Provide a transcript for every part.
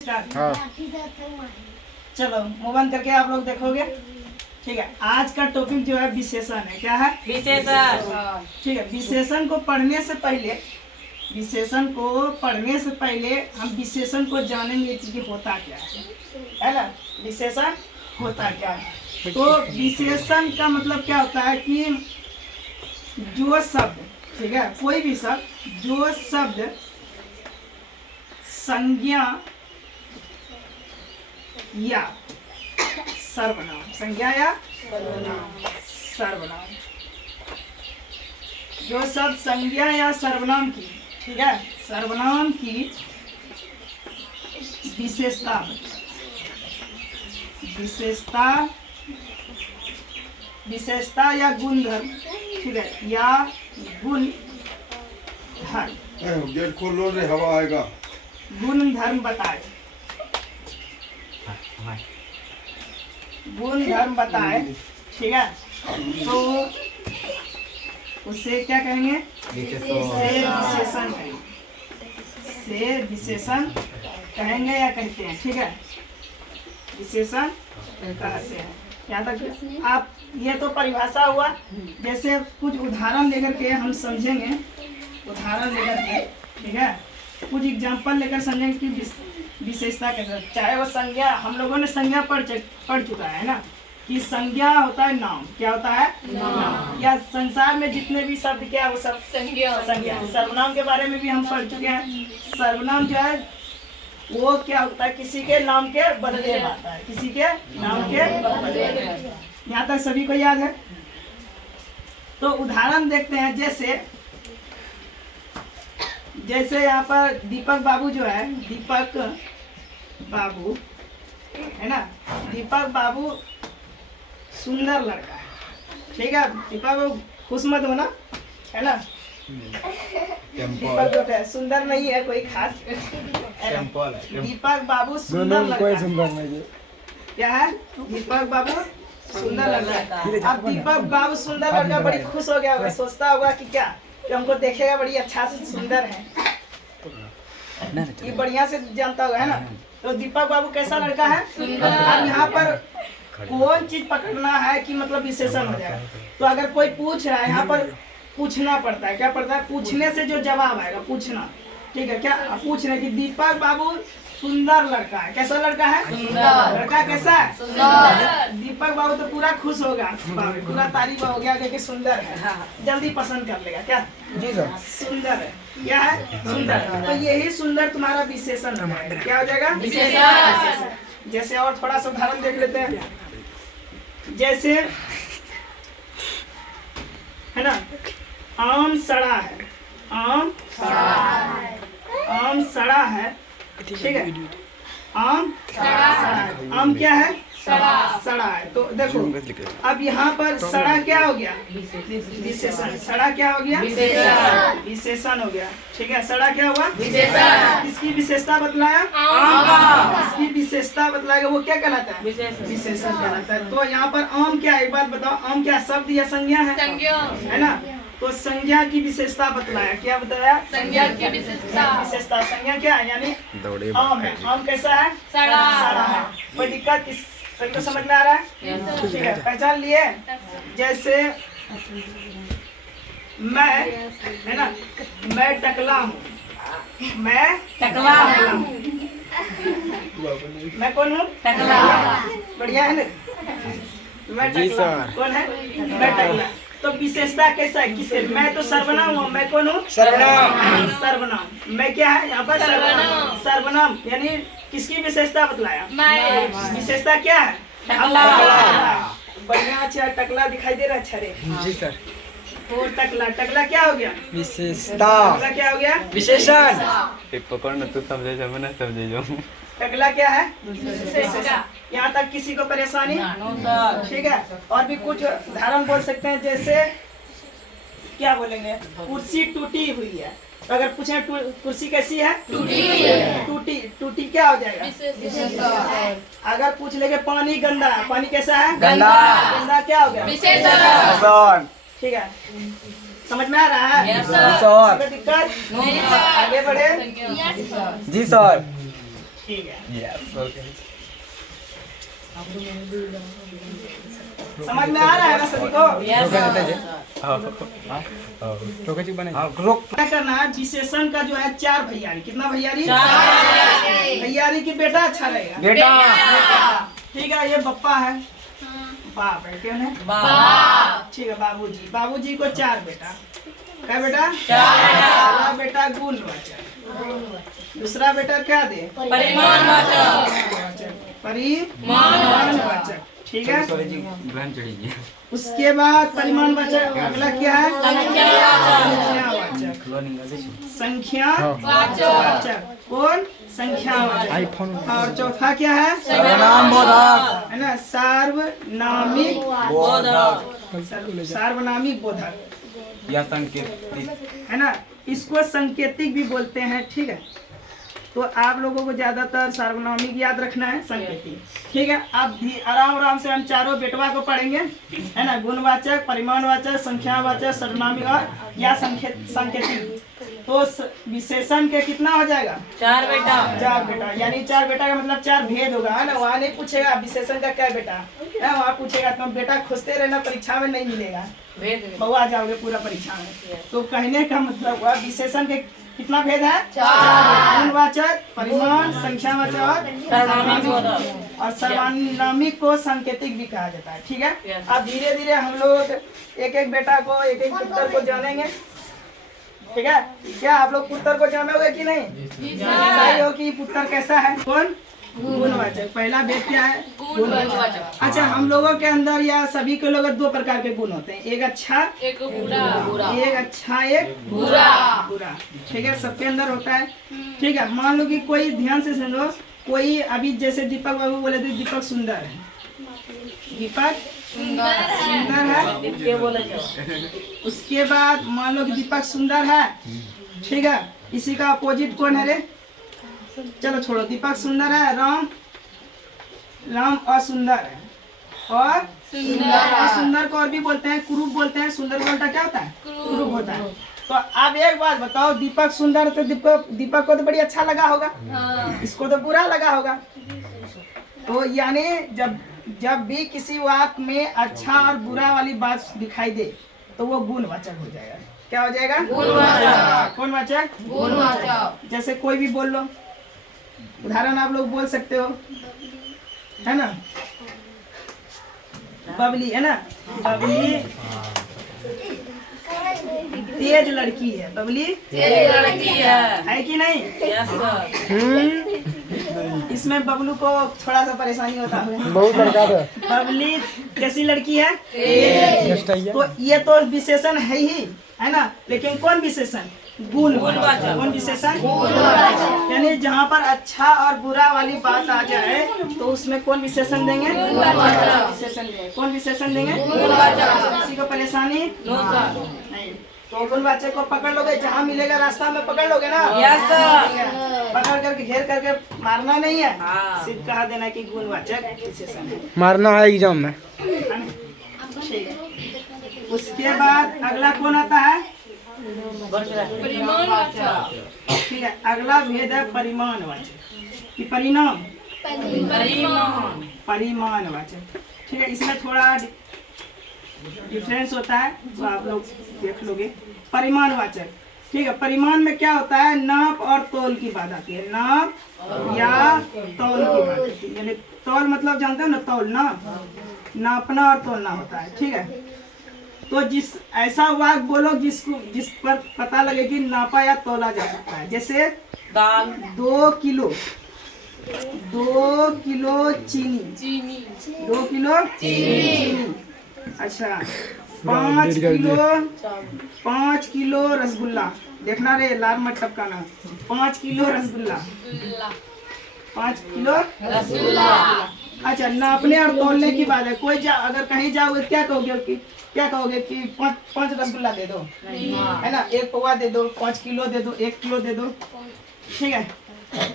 हाँ। चलो मुंह बंद करके आप लोग देखोगे। ठीक है, आज का टॉपिक जो है विशेषण है। क्या है? विशेषण। ठीक है, विशेषण को पढ़ने से पहले हम विशेषण को जानेंगे कि होता क्या है ना। विशेषण होता क्या है? तो विशेषण का मतलब क्या होता है कि जो शब्द, ठीक है, कोई भी शब्द, जो शब्द संज्ञा या सर्वनाम, संज्ञा या सर्वनाम, जो शब्द संज्ञा या सर्वनाम की, ठीक है, सर्वनाम की विशेषता या गुणधर्म, ठीक है, या गुण धर्म, गेट खोल लो रे, हवा आएगा। गुण धर्म बताए, गुण धर्म बताए, ठीक है, तो उसे क्या कहेंगे? विशेषण कहेंगे। से विशेषण कहेंगे या कहते हैं, ठीक है, विशेषण कहते हैं। यहाँ तक आप, ये तो परिभाषा हुआ। जैसे कुछ उदाहरण लेकर के हम समझेंगे, उदाहरण लेकर के, ठीक है, कुछ एग्जाम्पल लेकर समझेंगे कि विशेषता कैसे। चाहे वो संज्ञा, हम लोगों ने संज्ञा पढ़ चुका है ना, कि संज्ञा होता है नाम। क्या होता है? नाम। या संसार में जितने भी शब्द क्या है वो सब संज्ञा। सर्वनाम के बारे में भी हम पढ़ चुके हैं। सर्वनाम जो है वो क्या होता है? किसी के नाम के बदले में आता है, किसी के नाम के बदले में। यहाँ तक सभी को याद है? तो उदाहरण देखते हैं। जैसे यहाँ पर दीपक बाबू जो है, दीपक बाबू है ना, दीपक बाबू सुंदर लड़का है, ठीक है। दीपक बाबू खुश मत होना, है ना। दीपक जो है सुंदर नहीं है कोई खास, दीपक बाबू सुंदर लड़का है। क्या है? दीपक बाबू सुंदर लड़का है। अब दीपक बाबू सुंदर लड़का बड़ी खुश हो गया होगा, सोचता होगा कि क्या, कि हमको देखेगा बड़ी अच्छा से सुंदर है, ये बढ़िया से जानता होगा, है ना। तो दीपक बाबू कैसा लड़का है? अब यहाँ पर कौन चीज पकड़ना है कि मतलब विशेषण हो जाएगा। तो अगर कोई पूछ रहा है, यहाँ पर पूछना पड़ता है। क्या पड़ता है? पूछने से जो जवाब आएगा, पूछना, ठीक है। क्या पूछ रहे कि दीपक बाबू सुंदर लड़का है। कैसा लड़का है? लड़का कैसा है? सुंदर। दीपक बाबू तो पूरा खुश होगा, पूरा तारीफ हो गया कि सुंदर है, जल्दी पसंद कर लेगा। क्या? जी सर, सुंदर है। क्या है? सुंदर। तो यही सुंदर तुम्हारा विशेषण है। क्या हो जाएगा? विशेषण। जैसे और थोड़ा सा उदाहरण देख लेते हैं। जैसे है ना, आम सड़ा है, आम सड़ा है, ठीक है, आम सड़ा है। आम क्या है? सड़ा है। तो देखो अब यहाँ पर सड़ा क्या हो गया? विशेषण। सड़ा क्या हो गया? विशेषण हो गया, ठीक है। सड़ा क्या हुआ? विशेषण। इसकी विशेषता बतलाया, इसकी विशेषता बतलाएगा, वो क्या कहलाता है? विशेषण कहलाता है। तो यहाँ पर आम क्या है, एक बात बताओ, आम क्या शब्द या संज्ञा है ना। तो संज्ञा की विशेषता बतलाया। क्या बताया? संज्ञा की विशेषता। संज्ञा क्या है? यानी आम है। आम कैसा है? सड़ा है। कोई दिक्कत? सही तो समझ में आ रहा है? ठीक है, पहचान लिए। जैसे मैं, है ना, मैं टकला हूँ, मैं टकला हूँ। मैं कौन हूँ? टकला। बढ़िया है ना। मैं टकला। कौन है? मैं टकला। तो विशेषता कैसा है? किसके? मैं तो सर्वनाम हूँ। मैं कौन हूँ? सर्वनाम। मैं क्या है यहाँ पर? सर्वनाम। यानी किसकी विशेषता बतलाया? विशेषता क्या है? टकला। बढ़िया, अच्छा, टकला दिखाई दे रहा है। अच्छा रे, जी सर। और टकला क्या हो गया? विशेषता। टकला क्या हो गया? विशेषण। पकड़ न, तू समझे जा, मैं ना समझे जाऊँ। टकला क्या है? विशेषण। यहाँ तक किसी को परेशानी? ठीक है। और भी कुछ उदाहरण बोल सकते हैं। जैसे क्या बोलेंगे? कुर्सी टूटी हुई है। तो अगर पूछे कुर्सी कैसी है? टूटी क्या हो जाएगा? अगर पूछ लेंगे पानी गंदा है, पानी कैसा है? गंदा क्या हो गया? विशेषण। ठीक है, समझ में आ रहा है? दिक्कत? आगे बढ़े। जी सर। ठीक है, यस ओके समझ में आ रहा है ना सभी को? क्या करना है, विशेषण का जो है 4 भैयारी। कितना भैयारी? भैयारी की बेटा अच्छा रहेगा। बेटा ठीक है, ये बप्पा है, बाप है, क्यों है? ठीक है, बाबूजी। बाबूजी को 4 बेटा। क्या बेटा? पहला बेटा गुणवाचक, दूसरा बेटा क्या दे? परिमाणवाचक। ठीक है, उसके बाद परिमाणवाचक अगला क्या है? संख्यावाचक। संख्यावाचक कौन? संख्यावाचक। और चौथा क्या है? है ना, सार्वनामिक बोधक। सार्वनामिक बोधक या संकेतिक है ना, इसको संकेतिक भी बोलते हैं। ठीक है, तो आप लोगों को ज्यादातर सार्वनामिक याद रखना है, संकेतिक। ठीक है, आप भी आराम आराम से हम चारों बेटवा को पढ़ेंगे, है ना, गुणवाचक, परिमाणवाचक, संख्यावाचक, सर्वनामिक और या संकेतिक। तो विशेषण के कितना हो जाएगा? 4 बेटा। 4 बेटा, यानी 4 बेटा का मतलब 4 भेद होगा, है ना। वहाँ नहीं पूछेगा विशेषण का क्या बेटा है, वहाँ पूछेगा तुम बेटा खोजते रहना, परीक्षा में नहीं मिलेगा, बउआ जाओगे पूरा परीक्षा में। तो कहने का मतलब हुआ विशेषण के कितना भेद है? 4। गुणवाचक, परिमाण, संख्यावाचक और सर्वनामिक को संकेतिक भी कहा जाता है। ठीक है, अब धीरे धीरे हम लोग एक एक बेटा को, एक एक पुत्र को जानेंगे। ठीक है, क्या आप लोग पुत्र को जानोगे कि नहीं? सही हो कि पुत्र कैसा है? कौन? गुणवाचक। पहला भेद क्या है? गुणवाचक। अच्छा, हम लोगों के अंदर या सभी के लोग 2 प्रकार के गुण होते हैं, एक अच्छा, एक बुरा। एक अच्छा, एक बुरा। ठीक है, सबके अंदर होता है। ठीक है, मान लो कि कोई, ध्यान से सुनो, कोई अभी जैसे दीपक बाबू बोले थे दीपक सुंदर है, दीपक सुंदर है। उसके बाद मान लो कि दीपक सुंदर है, ठीक है, इसी का अपोजिट कौन है रे? चलो छोड़ो, दीपक सुंदर है, राम असुंदर है। और सुंदर को और भी बोलते हैं कुरूप बोलते हैं। सुंदर का उल्टा क्या होता है? कुरूप होता है। तो आप एक बात बताओ, दीपक सुंदर, तो दीपक को तो बड़ी अच्छा लगा होगा, इसको तो बुरा लगा होगा। तो यानी जब भी किसी वाक्य में अच्छा और बुरा वाली बात दिखाई दे तो वो गुणवाचक हो जाएगा। क्या हो जाएगा? गुणवाचक। कौन वाचक? गुणवाचक। जैसे कोई भी बोल लो, उदाहरण आप लोग बोल सकते हो, है ना, बबली, है ना, बबली तेज लड़की है। बबली तेज लड़की है कि नहीं? इसमें बबलू को थोड़ा सा परेशानी होता है, बबली कैसी लड़की है? तो ये तो विशेषण है ही, है ना, लेकिन कौन विशेषण? गुणवाचक। कौन विशेषण? यानी जहाँ पर अच्छा और बुरा वाली बात आ जाए तो उसमें कौन विशेषण देंगे? विशेषण देंगे। कौन विशेषण देंगे? किसी को परेशानी नहीं, तो गुणवाचक को पकड़ लोगे, जहाँ मिलेगा रास्ता में पकड़ लोगे ना। पकड़ करके घेर करके मारना नहीं है, सिर्फ कहा देना कि गुणवाचक विशेषण है। मारना है एग्जाम में। ठीक है, उसके बाद अगला कौन आता है? ठीक है, अगला भेद है परिमाणवाचक कि परिणाम, परिमाणवाचक। ठीक है, इसमें थोड़ा डिफरेंस होता है, तो आप लोग देख लोगे। परिमाणवाचक, ठीक है, परिमाण में क्या होता है? नाप और तौल की बात आती है। नाप या तौल की बात आती है, यानी तौल मतलब जानते हो ना, तौल ना, नापना और तौलना होता है। ठीक है, तो जिस ऐसा वाक्य बोलो जिस पर पता लगे कि नापा या तौला जा सकता है। जैसे दाल 2 किलो, 2 किलो चीनी, 2 किलो चीनी। अच्छा, 5 किलो रसगुल्ला। देखना रे, लाल मत टपकाना। 5 किलो रसगुल्ला, 5 किलो रसगुल्ला। अच्छा, नापने और तौलने की बात है। कोई अगर कहीं जाओगे क्या कहोगे कि 5 रसगुल्ला दे दो, है ना, 1 पौवा दे दो, 5 किलो दे दो, 1 किलो दे दो। ठीक है,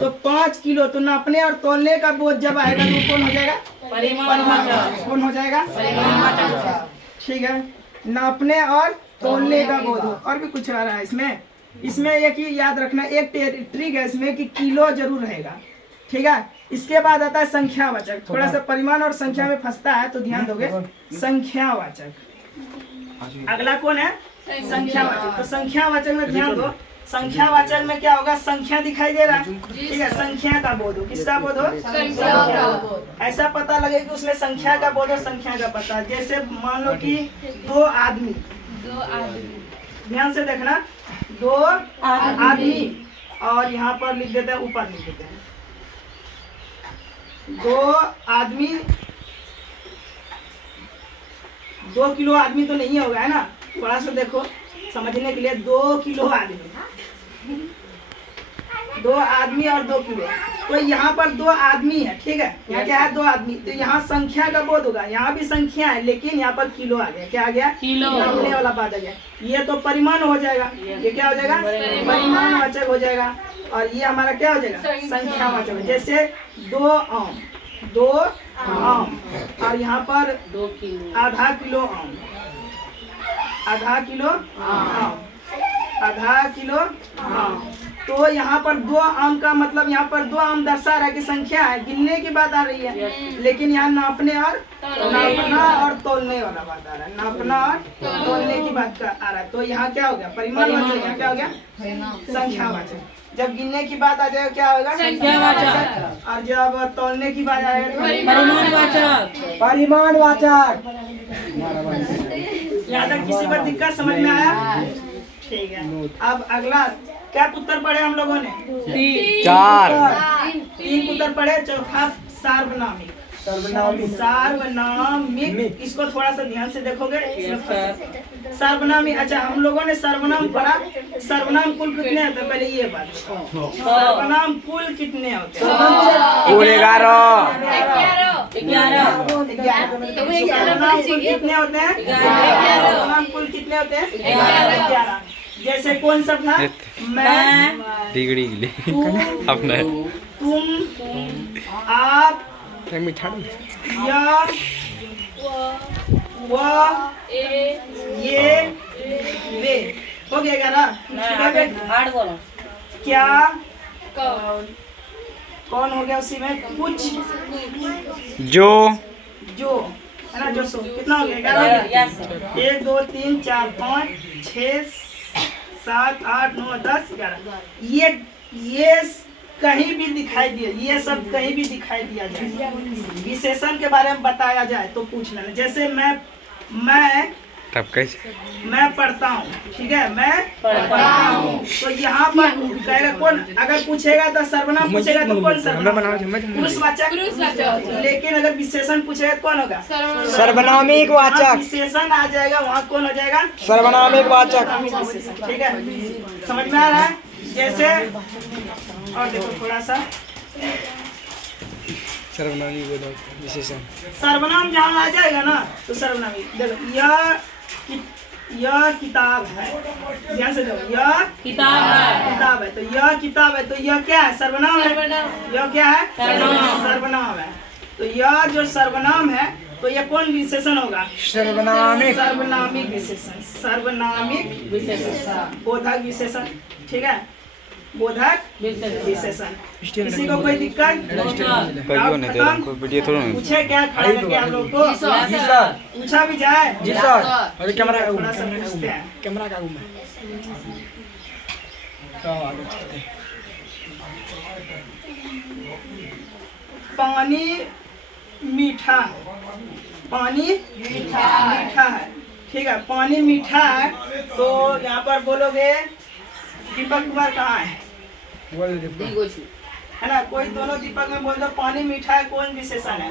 तो 5 किलो तो नापने और तौलने का बोझ जब आएगा तो कौन हो जाएगा? परिमाणवाचक। कौन हो जाएगा? परिमाणवाचक। ठीक है, नापने और तौलने का बोझ। और भी कुछ आ रहा है इसमें एक ही याद रखना, एक ट्रिक है इसमें कि किलो जरूर रहेगा। ठीक है। इसके बाद आता है संख्यावाचक। थोड़ा सा परिमाण और संख्या में फंसता है तो ध्यान दोगे। संख्यावाचक अगला कौन है? संख्यावाचक। तो संख्यावाचक में ध्यान दो। संख्यावाचक में क्या होगा? संख्या दिखाई दे रहा है, ठीक है। संख्या का बोध हो, किसका बोध हो? संख्या। ऐसा पता लगे कि उसमें संख्या का बोध हो, संख्या का पता। जैसे मान लो कि दो आदमी, ध्यान से देखना, दो आदमी, और यहाँ पर लिख देते हैं, ऊपर लिख देते हैं दो आदमी। 2 किलो आदमी तो नहीं होगा, है ना? थोड़ा सा देखो समझने के लिए। 2 किलो आदमी, 2 आदमी और 2 किलो। तो यहाँ पर 2 आदमी है, ठीक है। यहाँ क्या है? 2 आदमी। तो यहाँ संख्या का बोध होगा। यहाँ भी संख्या है लेकिन यहाँ पर किलो आ गया। क्या आ गया? किलो। नापने वाला बात आ गया। ये तो परिमाण हो जाएगा। ये क्या हो जाएगा? परिमाणवाचक हो जाएगा। और ये हमारा क्या हो जाएगा? संख्यावाचक। जैसे 2 आम, 2 आम, और यहाँ पर 2 किलो, आधा किलो आम, आधा किलो आम, आधा किलो आम। तो यहाँ पर 2 आम का मतलब यहाँ पर 2 आम दर्शा रहा है कि संख्या है, गिनने की बात आ रही है। लेकिन यहाँ नापने और तोलने वाला बात आ रहा है। नापना और तोलने की बात आ रहा है। तो यहाँ क्या हो गया? परिमाणवाचक। यहाँ क्या हो गया? संख्यावाचक। जब गिनने की बात आ जाएगा क्या होगा? संख्यावाचक। और जब तोलने की बात आएगा तो परिमाणवाचक। परिमाणवाचक। यहाँ तक किसी पर दिक्कत समझ में आया? ठीक है। अब अगला क्या उत्तर पढ़े हम लोगों ने? 3 उत्तर पढ़े। चौथा सार्वनामिक। सार्वनामिक, इसको थोड़ा सा ध्यान से देखोगे। सार्वनामिक, अच्छा हम लोगों ने सर्वनाम पढ़ा। सर्वनाम कुल कितने होते हैं? पहले ये बात बताओ। सर्वनाम कुल कितने होते हैं? कुल 11। सर्वनाम कुल कितने होते हैं? 11। सर्वनाम कुल कितने होते हैं? 11। जैसे कौन सा था? मैं, बिगड़ी अपना, तुम, आप, यह, वह, ये, वे। हो गया 11। क्या, कौन हो गया? उसी में कुछ, जो है ना, जो सो। कितना हो गया? 11। 1 2 3 4 5 6 7 8 9 10 11। ये कहीं भी दिखाई दिया, ये सब कहीं भी दिखाई दिया जाए, विशेषण के बारे में बताया जाए तो पूछ लेना। जैसे मैं पढ़ता हूँ, ठीक है। मैं पढ़ता हूँ। तो यहाँ पर कहेगा कौन? अगर पूछेगा तो सर्वनाम पूछेगा तो कौन? सर्वनाम, पुरुषवाचक। लेकिन अगर विशेषण पूछेगा कौन होगा? सर्वनामिक वाचक। विशेषण आ जाएगा वहाँ कौन हो जाएगा? सर्वनामिक वाचक। ठीक है, समझ में आ रहा है? जैसे और देखो थोड़ा सा सर्वनामी विशेषण। सर्वनाम जहाँ आ जाएगा ना तो सर्वनामी। देखो यह किताब है, ध्यान से देखो, यह किताब है। तो यह किताब है, तो यह क्या है? सर्वनाम है। यह क्या है? सर्वनाम है। तो यह जो सर्वनाम है तो यह कौन विशेषण होगा? सर्वनामिक विशेषण। सर्वनामिक विशेषण, बोधक विशेषण। ठीक है, बोधक विशेषण। किसी को कोई दिक्कत? पूछे क्या? आप लोग को पूछा भी जाए? जी सर। अरे कैमरा थोड़ा सा पूछते हैं। कैमरा का घूम पानी मीठा, पानी मीठा है। ठीक है, पानी मीठा है। तो यहाँ पर बोलोगे दीपक कुमार कहाँ है? है ना, कोई दोनों दीपक में बोल दो पानी मीठा है। कौन विशेषण है?